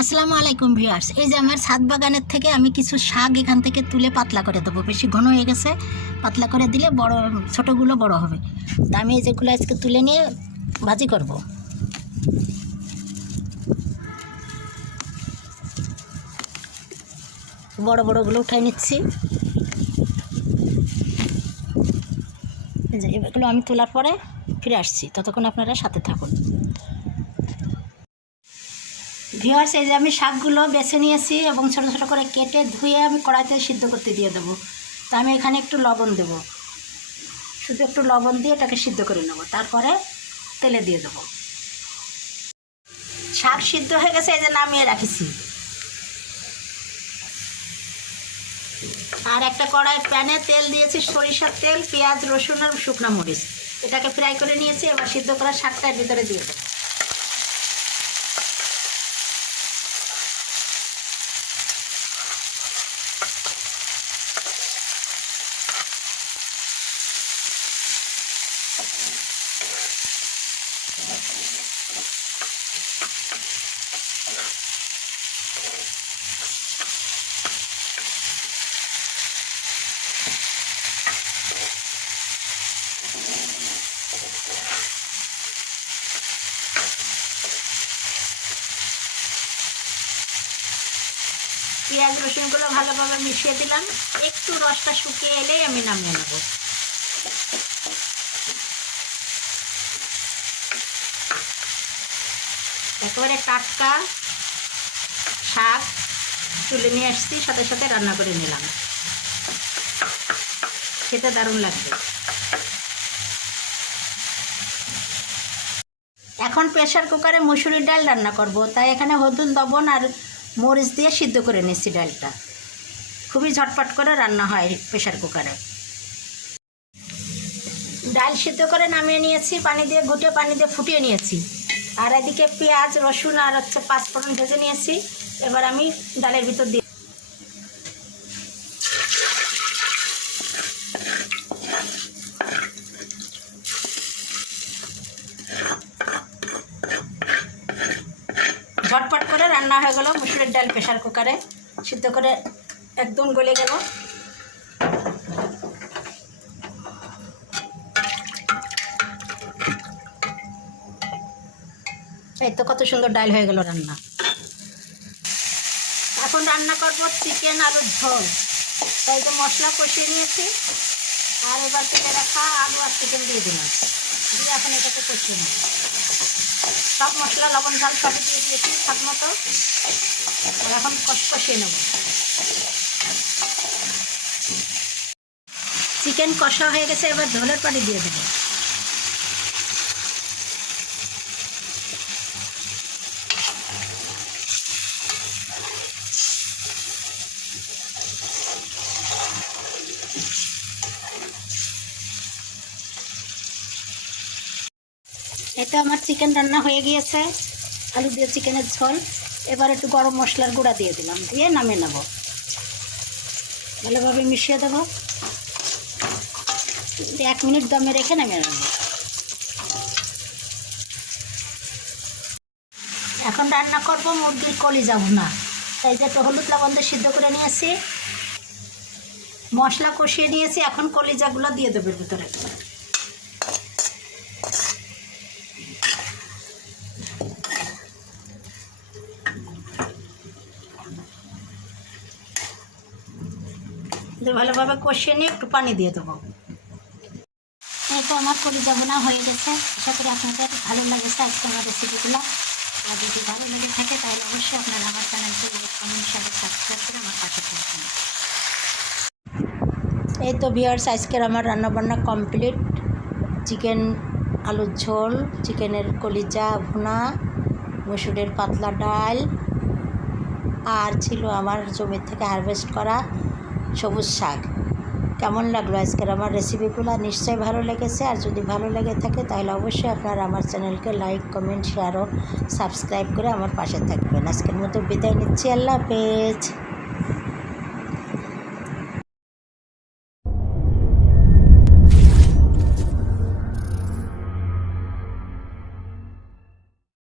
আসসালামু আলাইকুম ভিউয়ার্স। এই যে আমার ছাদ বাগানের থেকে আমি কিছু শাক এখান থেকে তুলে পাতলা করে দেবো। বেশি ঘন হয়ে গেছে, পাতলা করে দিলে বড়, ছোটোগুলো বড় হবে। তা আমি এই যেগুলো আজকে তুলে নিয়ে ভাজি করব। বড় বড়গুলো উঠাই নিচ্ছি। এগুলো আমি তোলার পরে ফিরে আসছি। ততক্ষণ আপনারা সাথে থাকুন। ভিওয়ার্স এই যে আমি শাকগুলো বেছে নিয়েছি এবং ছোটো ছোটো করে কেটে ধুয়ে আমি কড়াইতে সিদ্ধ করতে দিয়ে দেবো। তা আমি এখানে একটু লবণ দেব। শুধু একটু লবণ দিয়ে এটাকে সিদ্ধ করে নেব। তারপরে তেলে দিয়ে দেবো। শাক সিদ্ধ হয়ে গেছে, এই যে নামিয়ে রাখিছি। আর একটা কড়াই প্যানে তেল দিয়েছি, সরিষার তেল, পেঁয়াজ, রসুন আর শুকনো মরিচ। এটাকে ফ্রাই করে নিয়েছি, এবার সিদ্ধ করা শাকটার ভিতরে দিয়ে দেবো। পেঁয়াজ রসুনগুলো ভালোভাবে মিশিয়ে দিলাম। একটু রসটা শুকিয়ে এলেই আমি নামিয়ে নেব। একেবারে টাটকা শাক তুলে নিয়ে আসছি, সাথে সাথে রান্না করে নিলাম। খেতে দারুণ লাগবে। এখন প্রেশার কুকারে মুসুরির ডাল রান্না করব। তাই এখানে হলুদ লবণ আর মরিচ দিয়ে সিদ্ধ করে নিচ্ছি ডালটা। খুবই ঝটপট করে রান্না হয় প্রেশার কুকারে। ডাল সিদ্ধ করে নামিয়ে নিয়েছি, পানি দিয়ে ঘুটে পানি দিয়ে ফুটিয়ে নিয়েছি। আর এদিকে পেঁয়াজ, রসুন আর হচ্ছে পাঁচফোড়ন ভেজে নিয়েছি। এবার আমি ডালের ভিতর দিয়ে ঝটপট করে রান্না হয়ে গেলো মুসুরের ডাল প্রেশার কুকারে। সিদ্ধ করে একদম গলে গেল। এই তো কত সুন্দর ডাল হয়ে গেল রান্না। এখন রান্না করব চিকেন আলু ঝোল। তাই তো মশলা কষিয়ে নিয়েছি। আর এবার কেটে রাখা আলু আর চিকেন দিয়ে দিলাম। দিয়ে এখন এটাকে কষিয়ে নেব। সব মশলা, লবণ, ঝাল সবই দিয়ে দিয়েছি স্বাদ মতো। এখন কষকষিয়ে নেব। চিকেন কষা হয়ে গেছে, এবার ঝোলের পানি দিয়ে দেবো। এটা আমার চিকেন রান্না হয়ে গিয়েছে। আলু দিয়ে চিকেনের ঝোল। এবার একটু গরম মশলার গুঁড়া দিয়ে দিলাম। দিয়ে নামিয়ে নেব। ভালোভাবে মিশিয়ে দেবো। এক মিনিট দমে রেখে নামিয়ে নেব। এখন রান্না করব মুরগির কলিজা ভুনা তাই যে একটু হলুদ লবণ দিয়ে সিদ্ধ করে নিয়েছি। মশলা কষিয়ে নিয়েছি। এখন কলিজাগুলো দিয়ে দেবো ভিতরে। ভালোভাবে কষিয়ে নিয়ে একটু পানি দিয়ে দেবো। এই তো আমার কলিজা বোনা হয়ে গেছে। আশা করি আপনাদের ভালো লেগেছে আজকে আমার রেসিপিগুলো আর যদি ভালো লেগে থাকে তাহলে অবশ্যই আপনারা আমার চ্যানেলকে লাইক কমেন্ট শেয়ার সাবস্ক্রাইব করে আমার পাশে থাকবেন। এই তো ভিয়ার্স আজকের আমার রান্নাবান্না কমপ্লিট চিকেন আলুর ঝোল চিকেনের কলিজা ভুনা মসুরের পাতলা ডাল আর ছিল আমার জমির থেকে হারভেস্ট করা। সবুজ শাক। কেমন লাগল আজকের আমার রেসিপিগুলো নিশ্চয়ই ভালো লেগেছে। আর যদি ভালো লেগে থাকে, তাহলে অবশ্যই আপনারা আমার চ্যানেলকে লাইক কমেন্ট শেয়ার ও সাবস্ক্রাইব করে আমার পাশে থাকবেন। আজকের মতো বিদায় নিচ্ছি। আল্লাহ হাফেজ।